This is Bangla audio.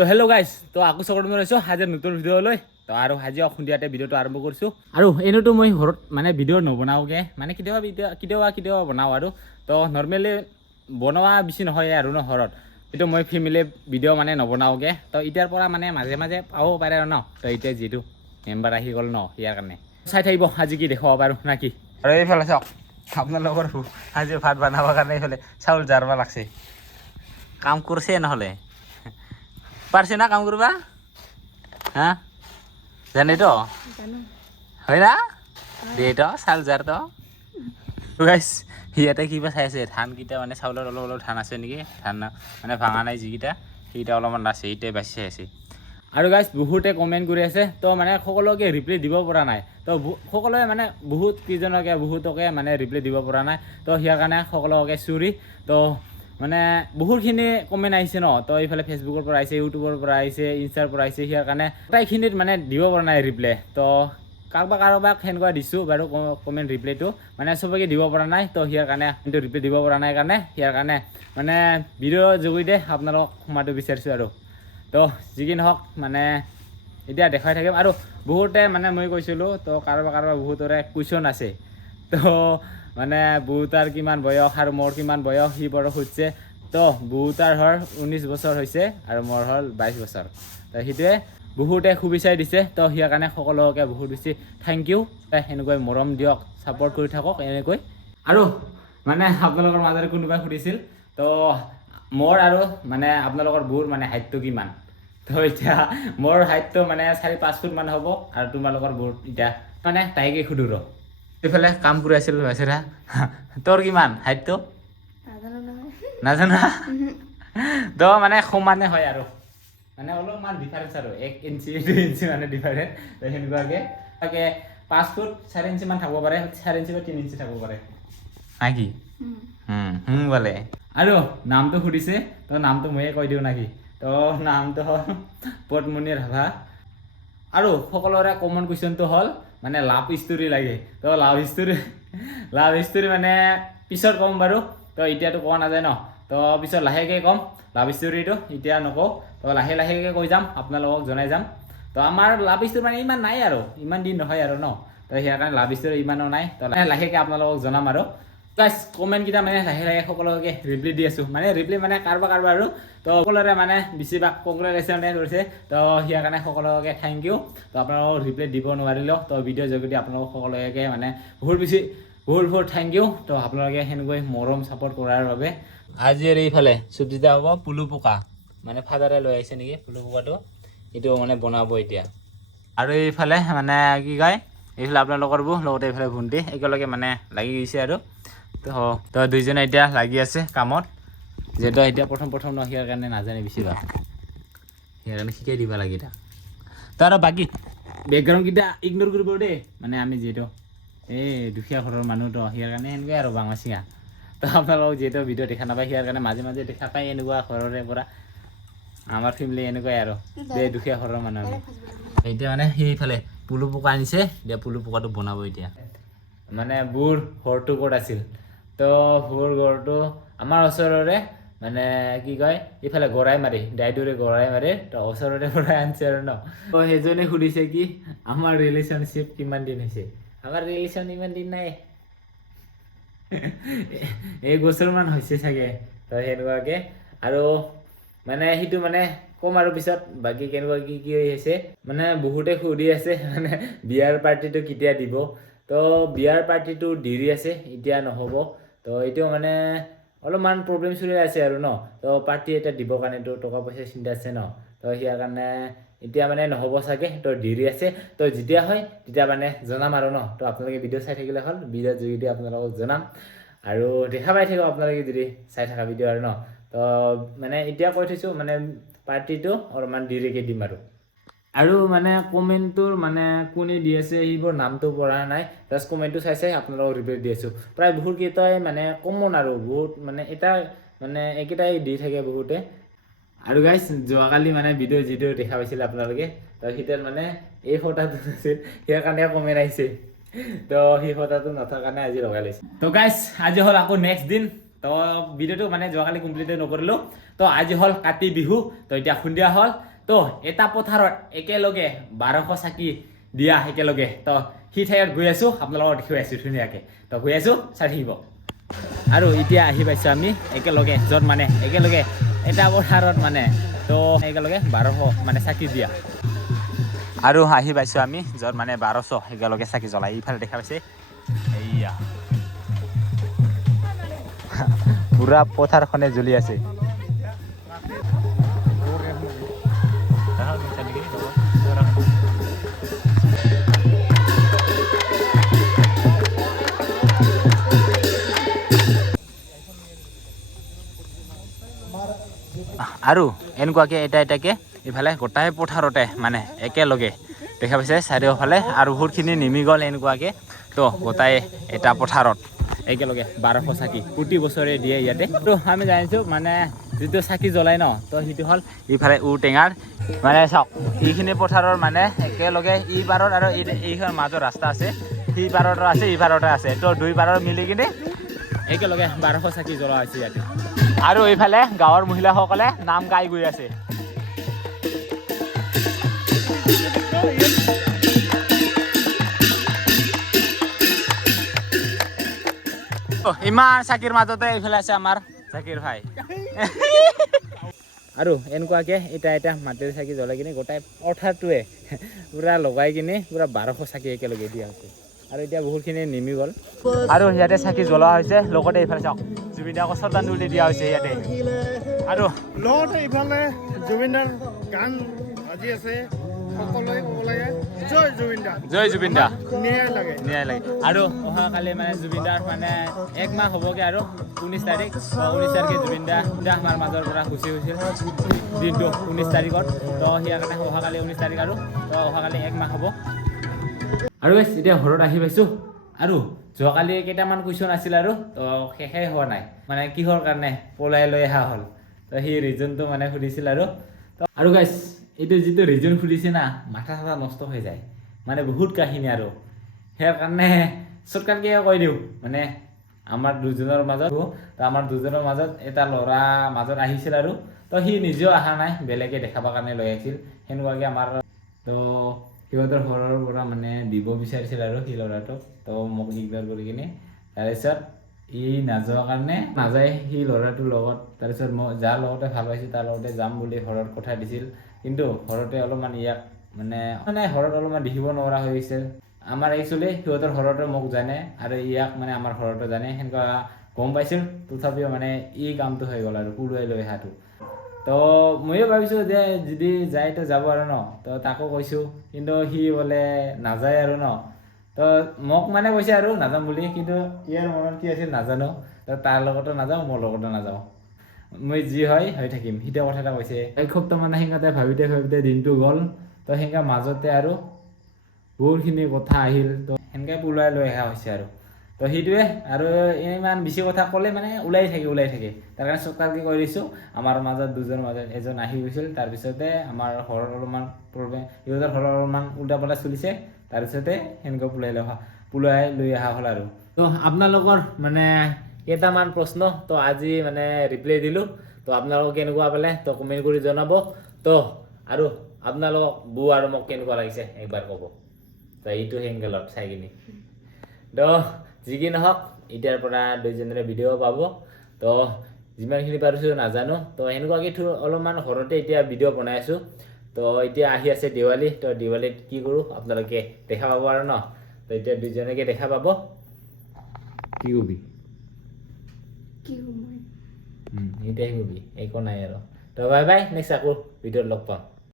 তো হেল্ল' গাইজ তো আকৌ চকত মই আছোঁ আজি নতুন ভিডিঅ'লৈ তো আৰু আজি সন্ধিয়াতে ভিডিঅ'টো আৰম্ভ কৰিছোঁ। আৰু এনেওতো মই ঘৰত মানে ভিডিঅ' নবনাওঁগৈ মানে কেতিয়াবা ভিডিঅ' কেতিয়াবা কেতিয়াবা বনাওঁ আৰু। তো নৰ্মেলি বনোৱা বেছি নহয় আৰু ন ঘৰত। কিন্তু মই ফেমিলি ভিডিঅ' মানে নবনাওঁগৈ। তো এতিয়াৰ পৰা মানে মাজে মাজে পাব পাৰে আৰু ন। তো এতিয়া যিটো মেম্বাৰ আহি গ'ল ন, ইয়াৰ কাৰণে। চাই থাকিব, আজি কি দেখুৱাব পাৰোঁ, না কি? আৰু এইফালে চাওক, আপোনালোকৰ আজি ভাত বনাবৰ কাৰণে এইফালে চাউল জাৰবা লাগছে। কাম কৰিছে নহ'লে। পারছে না কাম করবা? হ্যাঁ? জানি তো হয় না? দে তো চাউল জাৰ তো। গাইছ ইয়াতে কিবা চাই আছে? ধানকেইটা মানে চাউলৰ অলপ অলপ ধান আছে নেকি? ধান মানে ভাঙা নাই যিকেইটা, সেইকেইটা অলপমান আছে এতিয়া বাচি চাই আছে। আৰু গাইছ বহুতে কমেণ্ট কৰি আছে, তো মানে সকলোকে ৰিপ্লাই দিব পৰা নাই। তো সকলোৱে মানে বহুত কেইজনকে, বহুতকে মানে ৰিপ্লাই দিব পৰা নাই। তো সিয়াৰ কাৰণে সকলোকে চুৰি। তো মানে বহুতখিনি কমেণ্ট আহিছে ন? তো এইফালে ফেচবুকৰ পৰা আহিছে ইউটিউবৰ পৰা আহিছে ইনষ্টাৰ পৰা আহিছে, সিয়াৰ কাৰণে আটাইখিনিত মানে দিব পৰা নাই ৰিপ্লাই তো কাৰোবাক কাৰোবাক সেনেকুৱা দিছোঁ বাৰু কমেণ্ট ৰিপ্লাইটো মানে চবকে দিব পৰা নাই, তো সিয়াৰ কাৰণে কিন্তু ৰিপ্লাই দিব পৰা নাই কাৰণে, সিয়াৰ কাৰণে মানে ভিডিঅ' যোগেদি আপোনালোকক সোমাটো বিচাৰিছোঁ আৰু। তো যি কি নহওক মানে এতিয়া দেখাই থাকিম। আৰু বহুতে মানে মই কৈছিলোঁ, তো কাৰোবাৰ কাৰোবাৰ বহুতৰে কুৱেশ্যন আছে। তো মানে বহুতাৰ কিমান বয়স আৰু মোৰ কিমান বয়স সি বাৰু সুধিছে তো বহুতাৰ হ'ল ঊনৈছ বছৰ হৈছে আৰু মোৰ হ'ল বাইছ বছৰ। তো সেইটোৱে বহুতে শুভেচ্ছাই দিছে। তো সিয়াৰ কাৰণে সকলোকে বহুত বেছি থেংক ইউ সেনেকৈ মৰম দিয়ক ছাপৰ্ট কৰি থাকক এনেকৈ। আৰু মানে আপোনালোকৰ মাজতে কোনোবাই সুধিছিল তো মোৰ আৰু মানে আপোনালোকৰ বুৰ মানে হাইটটো কিমান? তো এতিয়া মোৰ হাইটটো মানে চাৰি পাঁচ ফুট মান হ'ব আৰু তোমালোকৰ বুৰ এতিয়া মানে তাইকে সুধো ৰ। এইফালে কাম কৰি আছিল বেচেৰা তোৰ কিমান? হাইটটো নাজানো তো মানে সমানে হয় আৰু। মানে অলপমান ডিফাৰেঞ্চ আৰু। এক ইঞ্চি দুই ইঞ্চি মানে ডিফাৰেঞ্চ সেনেকুৱাকৈ। তাকে পাঁচ ফুট চাৰি ইঞ্চিমান থাকিব পাৰে। চাৰি ইঞ্চি বা তিনি ইঞ্চি থাকিব পাৰে। নাকি হুম। হুম বোলে। আৰু নামটো সুধিছে। তো নামটো ময়ে কৈ দিওঁ নাকি? তো নামটো হ'ল পদ্মণি ৰাভা। আৰু সকলোৰে কমন কুৱেশ্যনটো হ'ল মানে লাভ ষ্টৰি লাগে। তো লাভ ষ্টৰি লাভ ষ্টৰি মানে পিছত ক'ম বাৰু। তো এতিয়াতো কোৱা নাযায় ন? তো পিছত লাহেকৈ ক'ম লাভ ষ্টৰিটো এতিয়া নকওঁ। তো লাহে লাহেকৈ কৈ যাম আপোনালোকক জনাই যাম। তো আমাৰ লাভ ষ্টৰি মানে ইমান নাই আৰু ইমান দিন নহয় আৰু ন? তো সেইকাৰণে লাভ ষ্টৰি ইমানো নাই। তো লাহে লাহেকৈ আপোনালোকক জনাম আৰু। গাইছ কমেণ্টকেইটা মানে লাহে লাহে সকলোকে ৰিপ্লাই দি আছোঁ। মানে ৰিপ্লাই মানে কাৰোবাৰ কাৰোবাৰ আৰু। তো সকলোৰে মানে বেছিভাগ কংগ্ৰেচুলেশ্যনে কৰিছে। তো সিয়াৰ কাৰণে সকলোকে থেংক ইউ তো আপোনালোকক ৰিপ্লাই দিব নোৱাৰিলেও তো ভিডিঅ'ৰ যোগেদি আপোনালোক সকলোকে মানে বহুত বেছি, বহুত বহুত থেংক ইউ তো আপোনালোকে সেনেকৈ মৰম ছাপৰ্ট কৰাৰ বাবে আজি আৰু এইফালে চব্জিটা হ'ব, পুলু পোকা। মানে ফাদাৰে লৈ আহিছে নেকি পুলু পোকাটো? এইটো মানে বনাব এতিয়া। আৰু এইফালে মানে কি কয়, এইফালে আপোনালোকৰ বো লগতে এইফালে ভণ্টি, একেলগে মানে লাগি গৈছে আৰু। তো তো দুইজনে এতিয়া লাগি আছে কামত। যিহেতু এতিয়া প্ৰথম প্ৰথম ন, সিয়াৰ কাৰণে নাজানে বেছিভাগ সিয়াৰ কাৰণে শিকাই দিব লাগে এতিয়া। তো আৰু বাকী বেকগ্ৰাউণ্ডকেইটা ইগন'ৰ কৰিব দেই মানে আমি যিহেতু, এই দুখীয়া ঘৰৰ মানুহ তো, সিয়াৰ কাৰণে সেনেকুৱাই আৰু বাঙা চিঙা তো, আপোনালোকক যিহেতু ভিডিঅ' দেখা নাপায়, সিয়াৰ কাৰণে মাজে মাজে দেখা পায় এনেকুৱা ঘৰৰে পৰা। আমাৰ ফেমিলি এনেকুৱাই আৰু, যে দুখীয়া ঘৰৰ মানুহ এতিয়া মানে সেইফালে পুলু পোকা আনিছে, এতিয়া পুলু পোকাটো বনাব এতিয়া। মানে বুৰ ঘৰটো ক'ত আছিল? তো বুৰ ঘৰটো আমাৰ ওচৰৰে মানে কি কয় ইফালে গৰাই মাৰি দাইদৰে গৰাই মাৰি তো ওচৰৰে পৰা আনিছে আৰু ন। তো সেইজনে সুধিছে কি আমাৰ ৰিলেশ্যনশ্বিপ কিমান দিন হৈছে? আমাৰ ৰিলেশ্যন ইমান দিন নাই। এক বছৰমান হৈছে চাগে তো সেনেকুৱাকৈ। আৰু মানে সেইটো মানে ক'ম আৰু পিছত বাকী কেনেকুৱা কি কি হৈছে মানে বহুতে সুধি আছে মানে বিয়াৰ পাৰ্টিটো কেতিয়া দিব? তো বিয়াৰ পাৰ্টিটো দেৰি আছে এতিয়া নহ'ব। তো এইটো মানে অলপমান প্ৰব্লেম চলি আছে আৰু ন। তো পাৰ্টি এটা দিবৰ কাৰণেতো টকা পইচা চিন্তা আছে ন। তো সিয়াৰ কাৰণে এতিয়া মানে নহ'ব চাগে, তো দেৰি আছে। তো যেতিয়া হয়, তেতিয়া মানে জনাম আৰু ন। তো আপোনালোকে ভিডিঅ' চাই থাকিলে হ'ল ভিডিঅ'ৰ যোগেদি আপোনালোকক জনাম। আৰু দেখা পাই থাকিব আপোনালোকে যদি চাই থকা ভিডিঅ' আৰু ন। তো মানে এতিয়া কৈ থৈছোঁ মানে পাৰ্টিটো অলপমান দেৰিকৈ দিম আৰু। আৰু মানে কমেণ্টটোৰ মানে কোনে দি আছে, সেইবোৰ নামটো পঢ়া নাই। জাষ্ট কমেণ্টটো চাই চাই আপোনালোকক ৰিপ্লাই দি আছোঁ। প্ৰায় বহুতকেইটাই মানে কমন আৰু বহুত মানে এটা মানে একেটাই দি থাকে বহুতে। আৰু গাইছ যোৱাকালি মানে ভিডিঅ' যিটো দেখা পাইছিলে আপোনালোকে, তো সেইটোত মানে এই ফটাটো আছিল সেই কাৰণে কমেণ্ট আহিছে। তো সেই ফটাটো নথকাৰ কাৰণে আজি লগাই লৈছে। তো গাইছ আজি হ'ল আকৌ নেক্সট দিন। তো ভিডিঅ'টো মানে যোৱাকালি কমপ্লিট নকৰিলোঁ। তো আজি হ'ল কাতি বিহু। তো এতিয়া সন্ধিয়া হ'ল। তো এটা পথাৰত একেলগে বাৰশ চাকি দিয়া একেলগে। তো সি ঠাইত গৈ আছোঁ আপোনালোকক দেখুৱাই আছোঁ ধুনীয়াকৈ। তো গৈ আছোঁ চাই থাকিব। আৰু এতিয়া আহি পাইছোঁ আমি একেলগে য'ত মানে একেলগে এটা পথাৰত মানে তো একেলগে বাৰশ মানে চাকি দিয়া। আৰু আহি পাইছোঁ আমি য'ত মানে বাৰশ একেলগে চাকি জ্বলাই ইফালে দেখা পাইছে। এইয়া। পুৰা পথাৰখনে জ্বলি আছে। আৰু এনেকুৱাকে এটা এটাকে ইফালে গোটাই পথাৰতে মানে একেলগে। দেখা পাইছে চাৰিওফালে আৰু বহুতখিনি নিমি গ'ল এনেকুৱাকে। তো গোটাই এটা পথাৰত একেলগে বাৰশ চাকি প্ৰতি বছৰে দিয়ে ইয়াতে। তো আমি জানিছোঁ মানে যিটো চাকি জ্বলাই ন, তো সেইটো হ'ল ইফালে ঔটেঙাৰ। মানে চাওক, এইখিনি পথাৰৰ মানে একেলগে ই আৰু এই এইখন মাজৰ ৰাস্তা আছে। সি পাৰতো আছে ই পাৰতে আছে। তো দুই পাৰৰ মিলি কিনে একেলগে বাৰশ চাকি জ্বলোৱা হৈছে ইয়াতে। আৰু এইফালে গাঁৱৰ মহিলাসকলে নাম গাই গৈ আছে। ইমান চাকিৰ মাজতে এইফালে আছে আমাৰ চাকিৰ ভাই। আৰু এনেকুৱাকে এটা এটা মাটিৰ চাকি জ্বলাই কিনে গোটাই পথাৰটোৱে পূৰা লগাই কিনে পূৰা বাৰশ চাকি একেলগে দিয়া হৈছে। আৰু এতিয়া বহুতখিনি নিমি গ'ল। আৰু ইয়াতে চাকি জ্বলোৱা হৈছে, লগতে এইফালে চাওক। জুবিনদাক শ্ৰদ্ধাঞ্জলি দিয়া হৈছে ইয়াতে। আৰু লগতে ইফালে জুবিনদাৰ গান বাজি আছে সকলোৱে ক'ব লাগে। জয় জুবিনদা জয় ন্যায় লাগে। ন্যায় লাগে। আৰু অহাকালি মানে জুবিন দাৰ মানে এক মাহ হ'বগৈ আৰু ঊনৈছ তাৰিখ। ঊনৈছ তাৰিখে জুবিন দা আমাৰ মাজৰ পৰা গুচি গৈছিল দিনটো ঊনৈছ তাৰিখত। তো সেয়াৰ কাৰণে অহাকালি ঊনৈছ তাৰিখ আৰু। তো অহাকালি এক মাহ হ'ব। আৰু এতিয়া ঘৰত আহি পাইছোঁ। আৰু যোৱাকালি কেইটামান কুৱেশ্যন আছিল আৰু, তো শেষেই হোৱা নাই। মানে কিহৰ কাৰণে? পলাই লৈ অহা হ'ল। তো সেই ৰিজনটো মানে সুধিছিল আৰু। আৰু গাইছ এইটো যিটো ৰিজন সুধিছে না, মাথা চাথা নষ্ট হৈ যায়। মানে বহুত কাহিনী আৰু। সেই কাৰণে শ্বৰ্টকাটকৈ কৈ দিওঁ। মানে আমাৰ দুজনৰ মাজত, তো আমাৰ দুজনৰ মাজত এটা ল'ৰা মাজত আহিছিল আৰু। তো সি নিজেও অহা নাই, বেলেগে দেখাবৰ কাৰণে লৈ আহিছিল। সেনেকুৱাকৈ আমাৰ তো সিহঁতৰ ঘৰৰ পৰা মানে দিব বিচাৰিছিল আৰু সেই ল'ৰাটোক। তো মোক ইগনৰ কৰি কিনে। তাৰপিছত ই নাযোৱাৰ কাৰণে নাযায় সেই ল'ৰাটোৰ লগত। তাৰপিছত মই যাৰ লগতে ভাল পাইছোঁ তাৰ লগতে যাম বুলি ঘৰত কথা দিছিল। কিন্তু ঘৰতে অলপমান ইয়াক মানে মানে ঘৰত অলপমান দেখিব নোৱাৰা হৈ গৈছে। আমাৰ একচুৱেলি সিহঁতৰ ঘৰতে মোক জানে আৰু ইয়াক মানে আমাৰ ঘৰতো জানে। সেনেকুৱা গম পাইছিল। তথাপিও মানে ই কামটো হৈ গ'ল আৰু পলুৱাই লৈ অহাটো। তো ময়ো ভাবিছোঁ যে যদি যায় তো যাব আৰু ন তো তাকো কৈছোঁ। কিন্তু সি বোলে নাযায় আৰু ন। তো মোক মানে কৈছে আৰু নাযাম বুলি কিন্তু ইয়াৰ মনত কি আছিল নাজানো। তো তাৰ লগতো নাযাওঁ মোৰ লগতো নাযাওঁ। মই যি হয় হৈ থাকিম। সিটো কথা এটা কৈছে। এসপ্তাহ মানে সেনেকুৱাতে ভাবিতে ভাবিতে দিনটো গ'ল। তো সেনেকুৱা মাজতে আৰু বহুতখিনি কথা আহিল। তো সেনেকৈ পলুৱাই লৈ অহা হৈছে আৰু। তো সেইটোৱে আৰু ইমান বেছি কথা ক'লে মানে ওলাই থাকে ওলাই থাকে। তাৰ কাৰণে চৰকাৰকে কৈ দিছোঁ, আমাৰ মাজত দুজনৰ মাজত এজন আহি গৈছিল তাৰপিছতে আমাৰ ঘৰত অলপমান প্ৰব্লেম, সিহঁতৰ ঘৰত অলপমান উল্টা পাল্টা চলিছে তাৰপিছতে সেনেকৈ পলাই লৈ অহা পলুৱাই লৈ অহা হ'ল আৰু। তো আপোনালোকৰ মানে কেইটামান প্ৰশ্ন, তো আজি মানে ৰিপ্লাই দিলোঁ, তো আপোনালোকক কেনেকুৱা পালে, তো কমেণ্ট কৰি জনাব। তো আৰু আপোনালোকক বৌ আৰু মোক কেনেকুৱা লাগিছে, একবাৰ ক'ব। তো এইটো এংগেলত চাই কিনি। তো যি কি নহওক এতিয়াৰ পৰা দুইজনৰে ভিডিঅ' পাব। তো যিমানখিনি পাৰিছোঁ নাজানো। তো সেনেকুৱাকৈ থো অলপমান ঘৰতে এতিয়া ভিডিঅ' বনাই আছোঁ তো এতিয়া আহি আছে দেৱালী। তো দেৱালীত কি কৰোঁ আপোনালোকে দেখা পাব আৰু ন? তো এতিয়া দুইজনকে দেখা পাব। কি কবি? কি সেইটাই কবি একো নাই আৰু। তো বাই বাই নেক্সট আকৌ ভিডিঅ'ত লগ পাম।